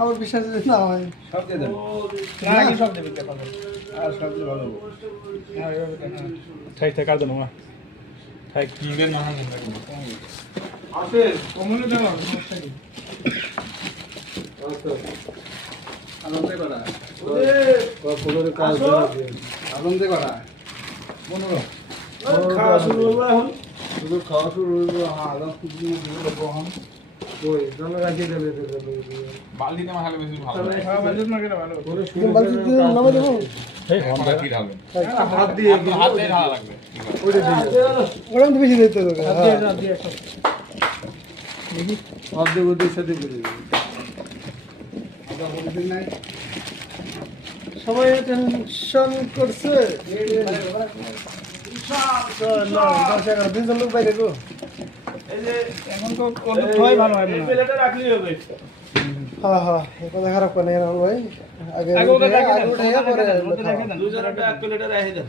আমার বিশ্বাস না হয় সব দিয়ে দেন না আগে সব দেবে দেখো আর সব দিয়ে ভালো হবে না এভাবে কেন থাক থাক আর দেবো না থাক কিংবের মহান আছে কমনে দাও সমস্যা কি আনন্দে করা পনেরো কাজ আনন্দে করা 15 খাওয়া শুরু হলো এখন শুধু খাওয়া শুরু হইলো আদা কিছু বহন ওই জলে রাখিয়ে দেবে বালতিতে মাখালে বেশি ভালো তাহলে খাওয়া বাজেট মার্কেটে ভালো নামে দেবো এই হন হয় কি ঢালবেন হাত দিয়ে হাত দিয়ে ঢালা লাগবে ওইটা দিয়ে ওরকম তো বেশি দিতে হবে হাত দিয়ে হাত দিয়ে সব হাত দিয়ে ওদের সাথে করে দেবে আদা বলতে নাই সবাই টেনশন করছে দিন লোক বাইরে গো এই যে এখন তো কত হয় ভালো হয় না প্লেটে রাখলেই হবে হ্যাঁ হ্যাঁ এই কথা খারাপ করে না ভাই আগে আগে ওটা আগে রেখে দেন উঠে পরে দুই জনটা এক প্লেটে রেখে দেন